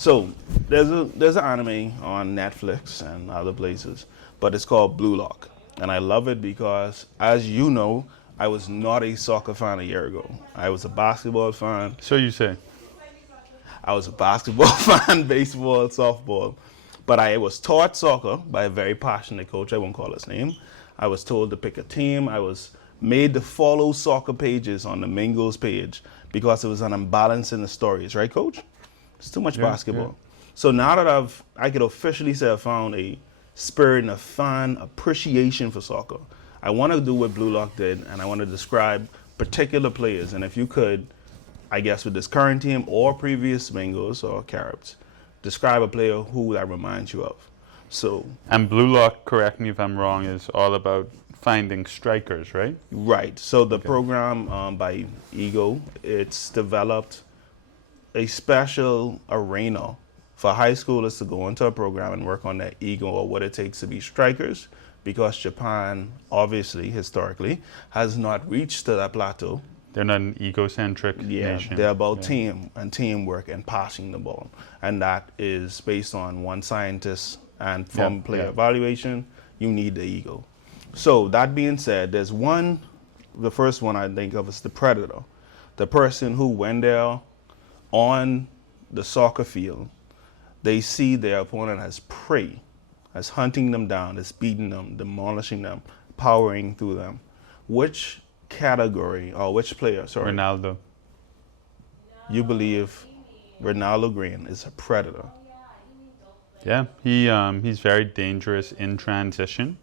So there's an anime on Netflix and other places, but it's called Blue Lock, and I love it because, as you know, I was not a soccer fan a year ago. I was a basketball fan. So you say. I was a basketball fan, baseball, softball, but I was taught soccer by a very passionate coach. I won't call his name. I was told to pick a team. I was made to follow soccer pages on the Mingoes page because it was an imbalance in the stories, right, Coach? It's too much basketball. Yeah. So now that I could officially say I found a spirit and a fan appreciation for soccer, I want to do what Blue Lock did, and I want to describe particular players. And if you could, I guess with this current team or previous Mingoes or Caribs, describe a player who that reminds you of. So. And Blue Lock, correct me if I'm wrong, is all about finding strikers, right? Right. So the program by Ego, it's developed a special arena for high schoolers to go into a program and work on their ego or what it takes to be strikers, because Japan, obviously, historically, has not reached to that plateau. They're not an egocentric nation. They're about team and teamwork and passing the ball. And that is based on one scientist, and from player evaluation, you need the ego. So that being said, there's one, the first one I think of is the predator. The person who, when they're on the soccer field, they see their opponent as prey, as hunting them down, as beating them, demolishing them, powering through them. Which category, or which player, sorry? Ronaldo. You believe Ronaldo Green is a predator? Yeah, he's very dangerous in transition.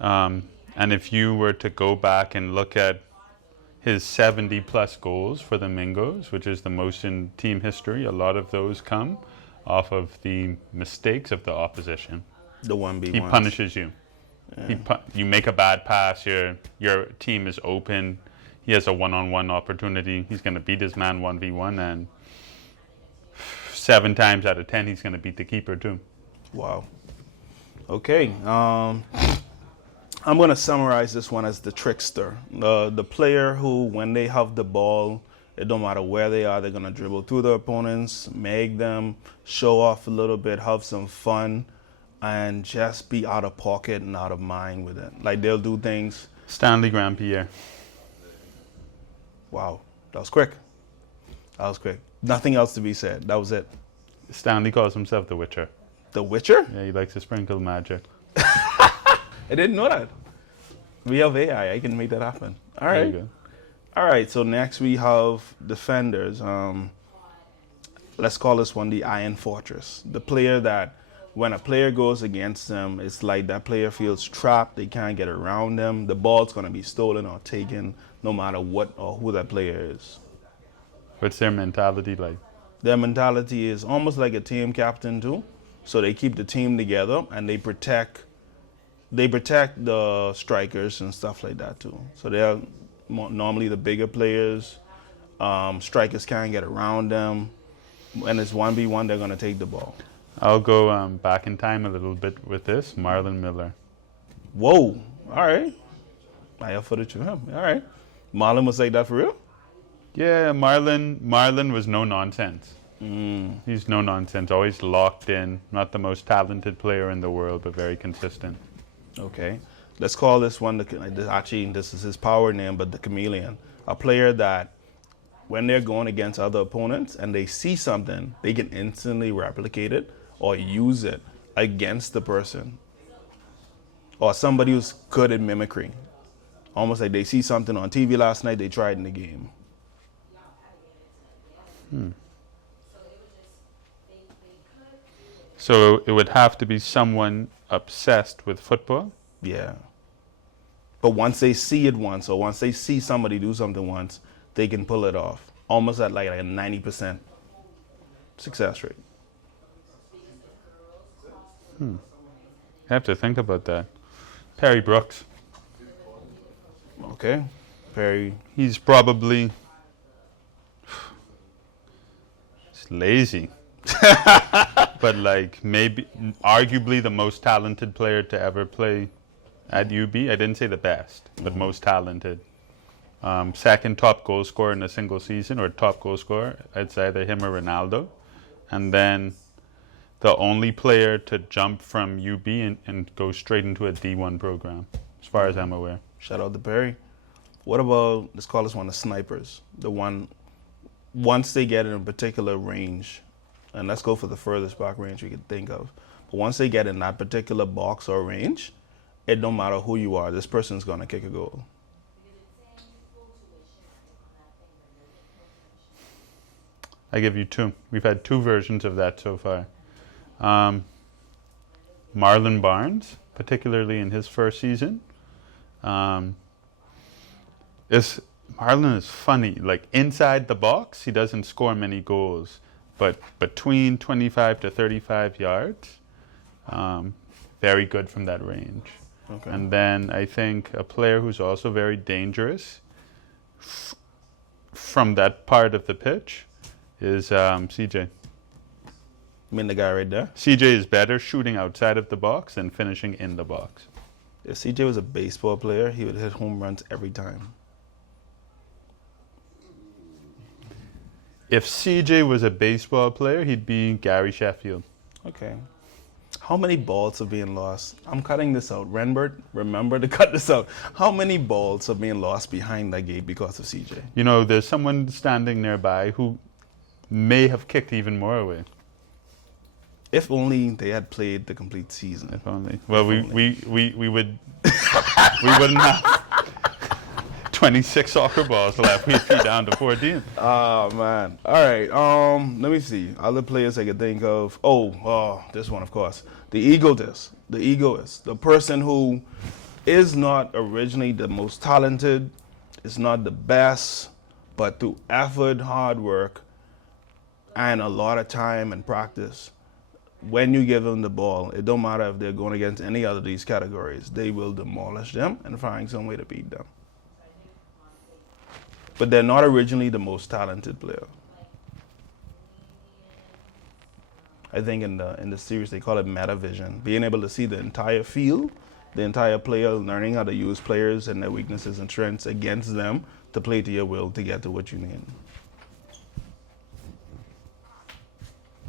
And if you were to go back and look at his 70-plus goals for the Mingoes, which is the most in team history, a lot of those come off of the mistakes of the opposition. The 1v1s. He punishes you. Yeah. You make a bad pass, your team is open, he has a one-on-one opportunity, he's going to beat his man 1v1, and 7 times out of 10 he's going to beat the keeper too. Wow. Okay. I'm going to summarize this one as the trickster. The player who, when they have the ball, it don't matter where they are, they're going to dribble through their opponents, make them, show off a little bit, have some fun, and just be out of pocket and out of mind with it. Like, they'll do things. Stanley Grandpierre. Wow. That was quick. That was quick. Nothing else to be said. That was it. Stanley calls himself the Witcher. The Witcher? Yeah, he likes to sprinkle magic. I didn't know that. We have AI. I can make that happen. All right. There you go. All right. So next we have defenders. Let's call this one the Iron Fortress. The player that, when a player goes against them, it's like that player feels trapped. They can't get around them. The ball's going to be stolen or taken no matter what or who that player is. What's their mentality like? Their mentality is almost like a team captain too. So they keep the team together and they protect the strikers and stuff like that too. So they're normally the bigger players. Strikers can't get around them. When it's 1v1, they're going to take the ball. I'll go back in time a little bit with this. Marlon Miller. Whoa. All right. I have footage of him. All right. Marlon was like that for real? Yeah, Marlon was no nonsense. He's no nonsense, always locked in. Not the most talented player in the world, but very consistent. Okay. Let's call this one, actually, this is his power name, but the Chameleon. A player that, when they're going against other opponents and they see something, they can instantly replicate it or use it against the person. Or somebody who's good at mimicry. Almost like they see something on TV last night, they try it in the game. So it would have to be someone obsessed with football? Yeah. But once they see it once, or once they see somebody do something once, they can pull it off. Almost at like a 90% success rate. I have to think about that. Perry Brooks. Okay. Perry. He's probably lazy. But like maybe arguably the most talented player to ever play at UB. I didn't say the best, but most talented. Second top goal scorer in a single season, or top goal scorer. It's either him or Ronaldo. and then the only player to jump from UB and go straight into a D1 program, as far as I'm aware. Shout out to Perry. What about, let's call this one the snipers. The one, once they get in a particular range, and let's go for the furthest back range we could think of. But once they get in that particular box or range, it don't matter who you are, this person's gonna kick a goal. I give you two. We've had two versions of that so far. Marlon Barnes, particularly in his first season. Marlon is funny. Like inside the box, he doesn't score many goals, but between 25 to 35 yards, very good from that range. Okay. And then I think a player who's also very dangerous from that part of the pitch is CJ. You mean the guy right there? CJ is better shooting outside of the box than finishing in the box. If CJ was a baseball player, he would hit home runs every time. If CJ was a baseball player, he'd be Gary Sheffield. Okay. How many balls are being lost? I'm cutting this out. Renbert, remember to cut this out. How many balls are being lost behind that gate because of CJ? You know, there's someone standing nearby who may have kicked even more away. If only they had played the complete season. If only. Well, we would we wouldn't have 26 soccer balls left. We'd be down to 14. Oh man. All right. Let me see. Other players I could think of. This one, of course. The egotist. The egoist. The person who is not originally the most talented, is not the best, but through effort, hard work, and a lot of time and practice, when you give them the ball, it don't matter if they're going against any other of these categories, they will demolish them and find some way to beat them. But they're not originally the most talented player. I think in the series they call it meta vision, being able to see the entire field, the entire player, learning how to use players and their weaknesses and strengths against them to play to your will to get to what you need.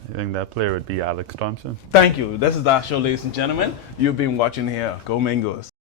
I think that player would be Alex Thompson. Thank you. This is our show, ladies and gentlemen. You've been watching here. Go Mingoes.